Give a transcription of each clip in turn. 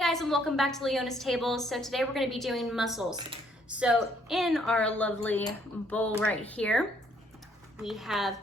guys, and welcome back to Leona's Table. So today we're going to be doing mussels. So in our lovely bowl right here, we have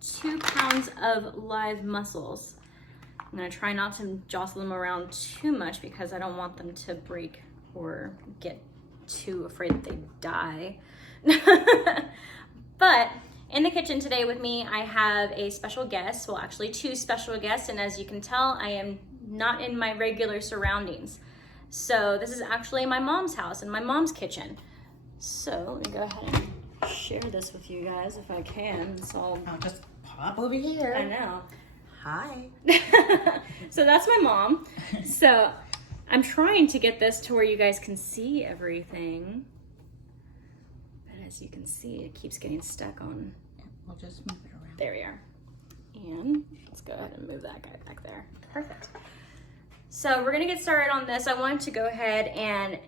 2 pounds of live mussels. I'm going to try not to jostle them around too much because I don't want them to break or get too afraid that they die. But in the kitchen today with me, I have a special guest. Well, actually 2 special guests, and as you can tell, I am not in my regular surroundings. So this is actually my mom's house and my mom's kitchen. So let me go ahead and share this with you guys if I can. I'll just pop over here. I know. Hi. So that's my mom. So I'm trying to get this to where you guys can see everything. But as you can see, it keeps getting stuck on. We'll just move it around. There we are. And let's go ahead and move that guy back there. Perfect. So we're gonna get started on this. I wanted to go ahead and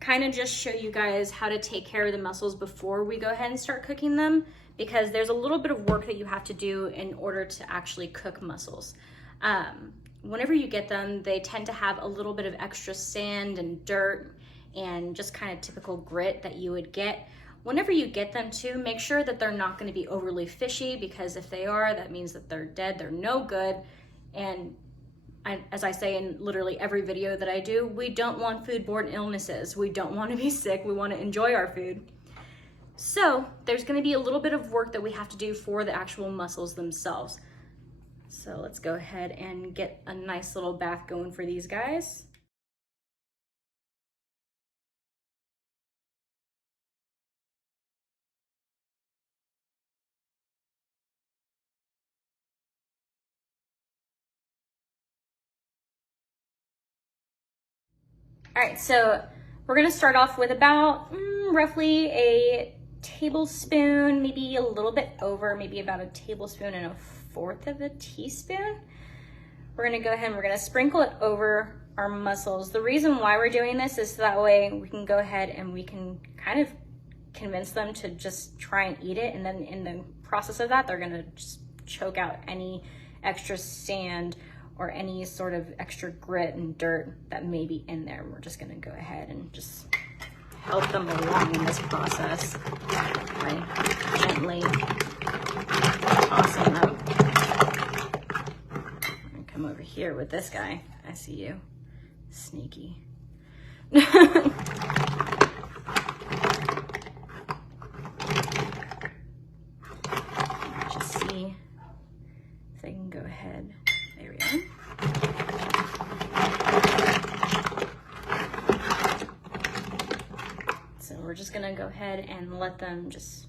kind of just show you guys how to take care of the mussels before we go ahead and start cooking them, because there's a little bit of work that you have to do in order to actually cook mussels. Whenever you get them, they tend to have a little bit of extra sand and dirt and just kind of typical grit that you would get. Whenever you get them too, make sure that they're not going to be overly fishy, because if they are, that means that they're dead, they're no good. And as I say in literally every video that I do, we don't want foodborne illnesses. We don't want to be sick. We want to enjoy our food. So there's going to be a little bit of work that we have to do for the actual mussels themselves. So let's go ahead and get a nice little bath going for these guys. All right, so we're gonna start off with about roughly a tablespoon, maybe a little bit over, maybe about a tablespoon and 1/4 of a teaspoon. We're gonna go ahead and we're gonna sprinkle it over our mussels. The reason why we're doing this is so that way we can go ahead and we can kind of convince them to just try and eat it. And then in the process of that, they're gonna just choke out any extra sand or any sort of extra grit and dirt that may be in there. We're just gonna go ahead and just help them along in this process by gently tossing them. I'm gonna come over here with this guy. I see you, sneaky. Just see if I can go ahead. There we are. So we're just gonna go ahead and let them just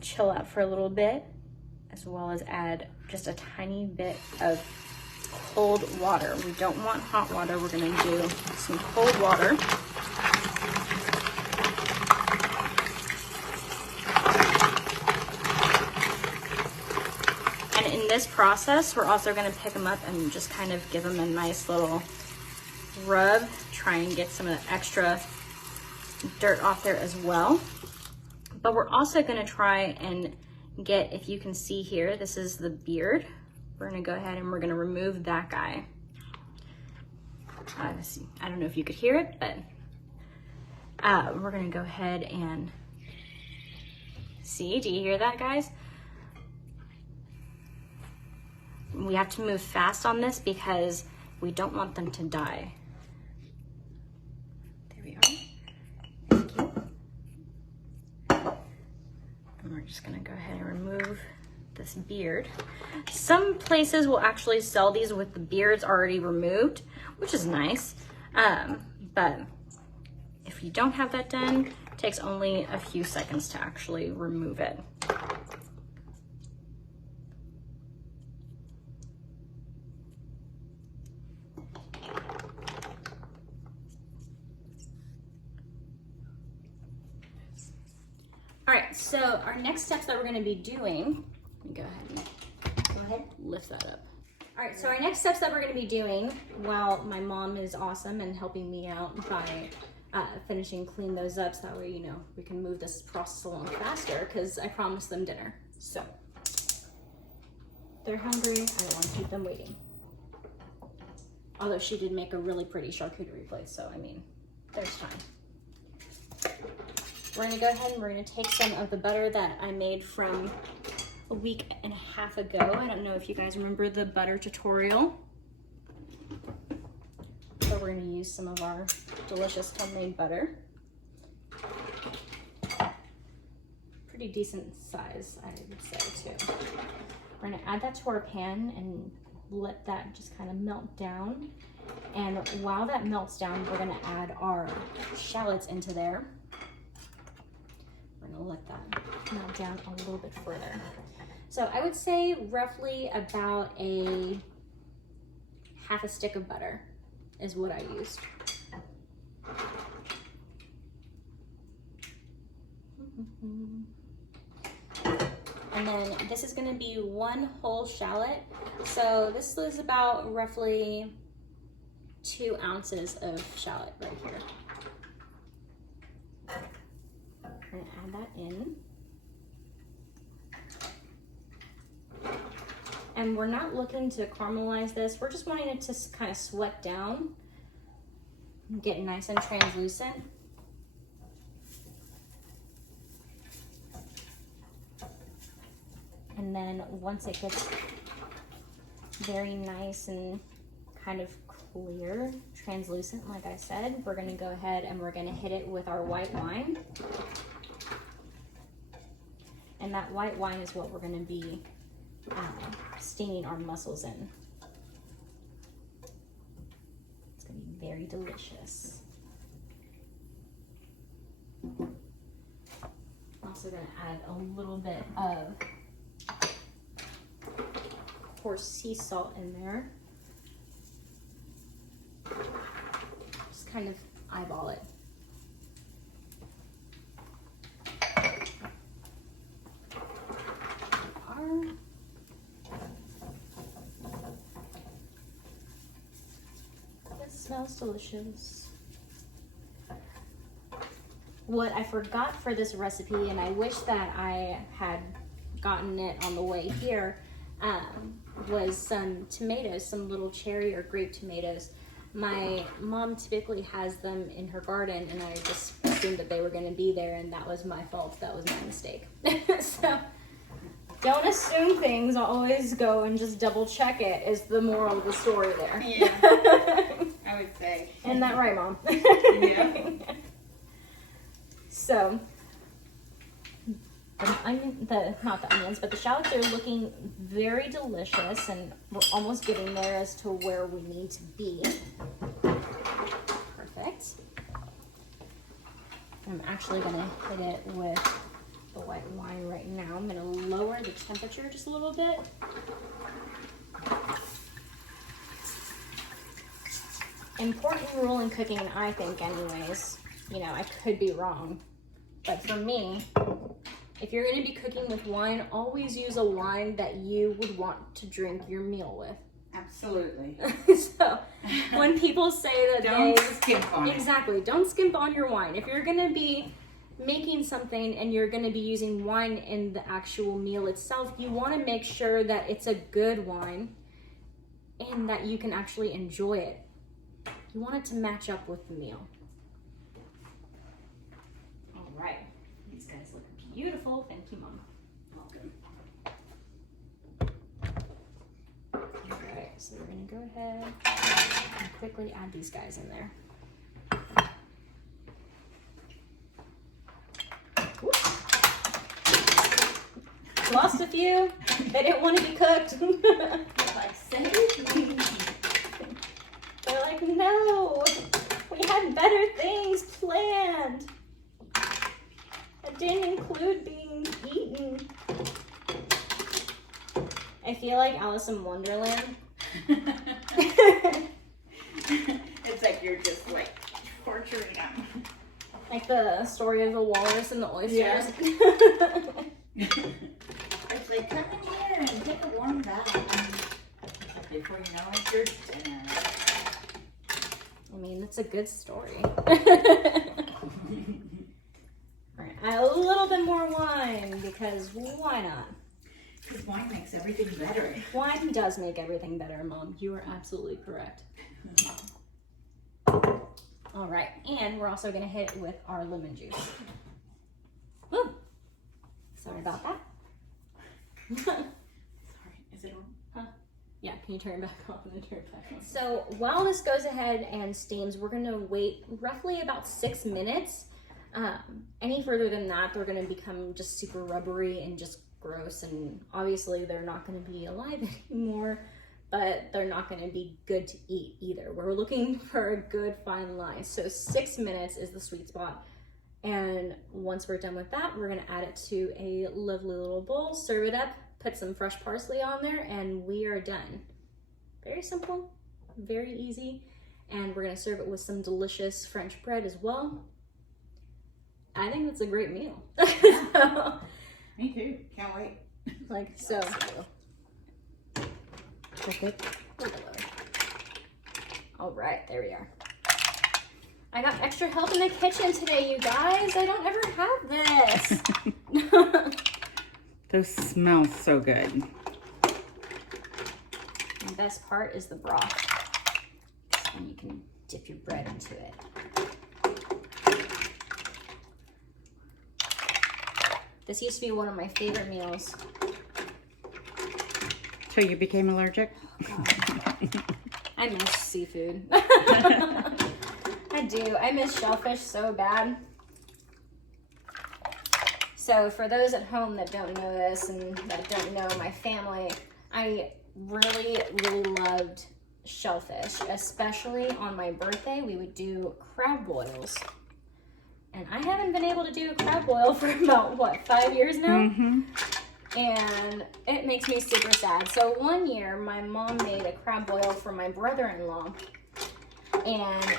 chill out for a little bit, as well as add just a tiny bit of cold water. We don't want hot water. We're gonna do some cold water. And in this process, we're also gonna pick them up and just kind of give them a nice little rub, try and get some of the extra dirt off there as well. But we're also gonna try and get, if you can see here, this is the beard. We're gonna go ahead and we're gonna remove that guy. I don't know if you could hear it, but we're gonna go ahead and see, do you hear that, guys? We have to move fast on this because we don't want them to die. There we are. Thank you. And we're just gonna go ahead and remove this beard. Some places will actually sell these with the beards already removed, which is nice. But if you don't have that done, it takes only a few seconds to actually remove it. All right, so our next steps that we're gonna be doing, let me go ahead, lift that up. All right, so our next steps that we're gonna be doing, while my mom is awesome and helping me out by finishing clean those up, so that way, you know, we can move this process along faster, because I promised them dinner. So they're hungry, I don't want to keep them waiting. Although she did make a really pretty charcuterie plate, so I mean, there's time. We're gonna go ahead and we're gonna take some of the butter that I made from a week and a half ago. I don't know if you guys remember the butter tutorial. So we're gonna use some of our delicious homemade butter. Pretty decent size, I would say too. We're gonna add that to our pan and let that just kind of melt down. And while that melts down, we're gonna add our shallots into there. We're gonna let that melt down a little bit further. So I would say roughly about a half a stick of butter is what I used. And then this is gonna be one whole shallot. So this is about roughly 2 ounces of shallot right here. We're gonna add that in. And we're not looking to caramelize this. We're just wanting it to kind of sweat down, get nice and translucent. And then once it gets very nice and kind of clear, translucent, like I said, we're gonna go ahead and we're gonna hit it with our white wine. And that white wine is what we're gonna be steaming our mussels in. It's gonna be very delicious. I'm also gonna add a little bit of coarse sea salt in there. Just kind of eyeball it. It smells delicious. What I forgot for this recipe, and I wish that I had gotten it on the way here, was some tomatoes, some little cherry or grape tomatoes. My mom typically has them in her garden, and I just assumed that they were going to be there, and that was my fault. That was my mistake. So don't assume things. Always go and just double check it is the moral of the story there. Yeah, I would say. Isn't that right, Mom? Yeah. So not the onions, but the shallots are looking very delicious, and we're almost getting there as to where we need to be. Perfect. I'm actually gonna hit it with the white wine right now. I'm gonna lower the temperature just a little bit. Important rule in cooking, I think anyways, you know, I could be wrong, but for me, if you're going to be cooking with wine, always use a wine that you would want to drink your meal with. Absolutely. So when people say that don't skimp on it. Exactly, don't skimp on your wine. If you're going to be making something and you're going to be using wine in the actual meal itself, you want to make sure that it's a good wine and that you can actually enjoy it. You want it to match up with the meal. All right, these guys look beautiful. Thank you, Mom. Welcome. All right, so we're gonna go ahead and quickly add these guys in there. Oops. Lost a few. They didn't want to be cooked. Like, save me. They're like, no, we had better things planned. It didn't include being eaten. I feel like Alice in Wonderland. It's like you're just like torturing them. Like the story of the walrus and the oysters. Yeah. It's like, come in here and take a warm bath. Before you know it, you're dinner. I mean, it's a good story. Alright, add a little bit more wine because why not? wine makes everything better. Wine does make everything better, Mom. You are absolutely correct. All right, and we're also gonna hit it with our lemon juice. Woo! Sorry about that. Sorry, is it on? Yeah, can you turn it back off and then turn it back on? So while this goes ahead and steams, we're gonna wait roughly about 6 minutes. Any further than that, they're gonna become just super rubbery and just gross, and obviously they're not gonna be alive anymore, but they're not gonna be good to eat either. We're looking for a good fine line. So 6 minutes is the sweet spot. And once we're done with that, we're gonna add it to a lovely little bowl, serve it up, put some fresh parsley on there, and we are done. Very simple, very easy. And we're gonna serve it with some delicious French bread as well. I think that's a great meal. So, Me too, can't wait. like so. All right, there we are. I got extra help in the kitchen today, you guys. I don't ever have this. Those smell so good. The best part is the broth. And you can dip your bread into it. This used to be one of my favorite meals. So you became allergic? Oh, I miss seafood. I do. I miss shellfish so bad. So for those at home that don't know this and that don't know my family, I really, really loved shellfish, especially on my birthday. We would do crab boils. And I haven't been able to do a crab boil for about, what, 5 years now? Mm-hmm. And it makes me super sad. So one year, my mom made a crab boil for my brother-in-law. And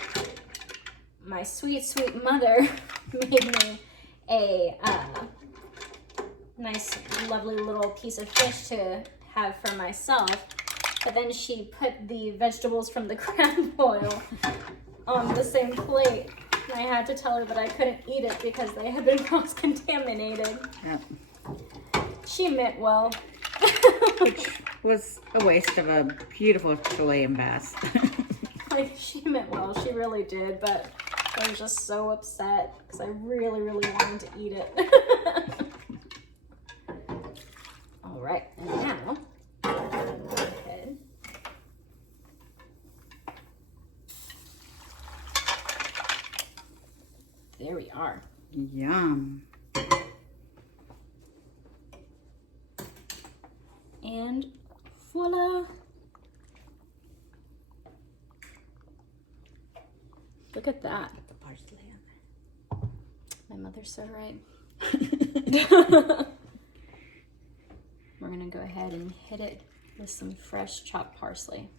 my sweet, sweet mother made me a nice, lovely little piece of fish to have for myself. But then she put the vegetables from the crab boil on the same plate. And I had to tell her that I couldn't eat it because they had been cross-contaminated. Yep. She meant well. Which was a waste of a beautiful Chilean bass. Like, she meant well. She really did. But I was just so upset because I really, really wanted to eat it. All right. And now, go ahead. There we are. Yum. And voila. Look at that. The parsley My mother's so right. We're gonna go ahead and hit it with some fresh chopped parsley.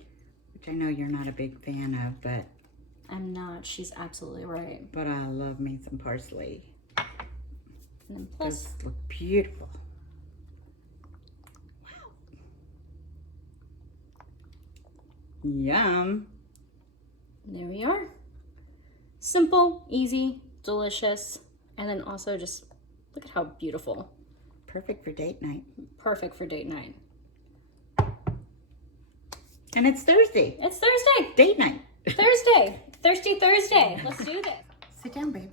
which I know you're not a big fan of, but I'm not. She's absolutely right. I love me some parsley. And then plus, Those look beautiful. Wow. Yum. there we are. Simple, easy, delicious, and then also just look at how beautiful. Perfect for date night. Perfect for date night. And it's Thursday. It's Thursday. Date night. Thursday. Thirsty Thursday. Let's do this. Sit down, baby.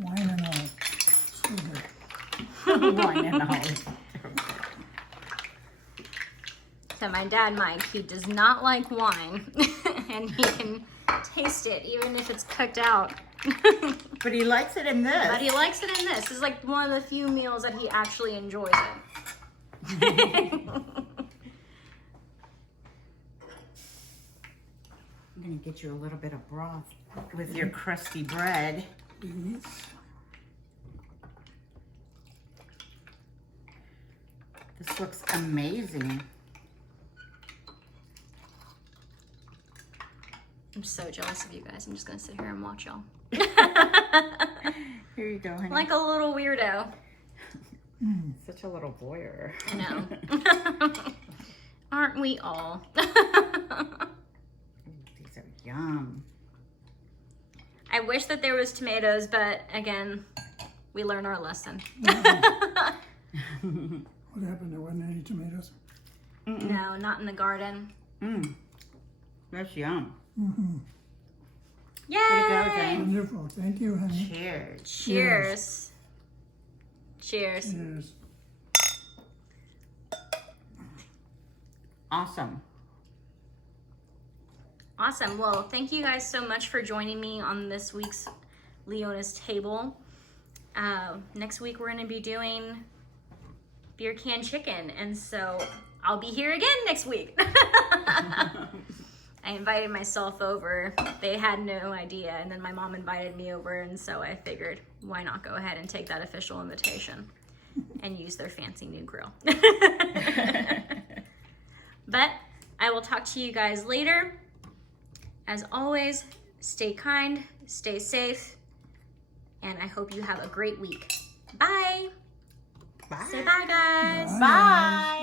Wine and all. Sugar. Wine and all. So my dad, Mike, he does not like wine, and he can taste it even if it's cooked out. But he likes it in this. But he likes it in this. This is like one of the few meals that he actually enjoys it. I'm gonna get you a little bit of broth with your crusty bread. Mm-hmm. This looks amazing. I'm so jealous of you guys. I'm just gonna sit here and watch y'all. Here you go, honey. Like a little weirdo. Such a little voyeur. I know. Aren't we all? These are yum. I wish that there was tomatoes, but again, we learn our lesson. What happened? There wasn't any tomatoes? No, not in the garden. That's yum. Mm-hmm. Yay! Way to go, James. Wonderful. Thank you, honey. Cheers. Cheers. Cheers. Cheers. Awesome. Awesome. Well, thank you guys so much for joining me on this week's Leona's Table. Next week we're going to be doing beer can chicken, and so I'll be here again next week. I invited myself over. They had no idea, and then my mom invited me over, and so I figured, why not go ahead and take that official invitation and use their fancy new grill. But I will talk to you guys later. As always, stay kind, stay safe, and I hope you have a great week. Bye. Bye. Say bye, guys. Bye.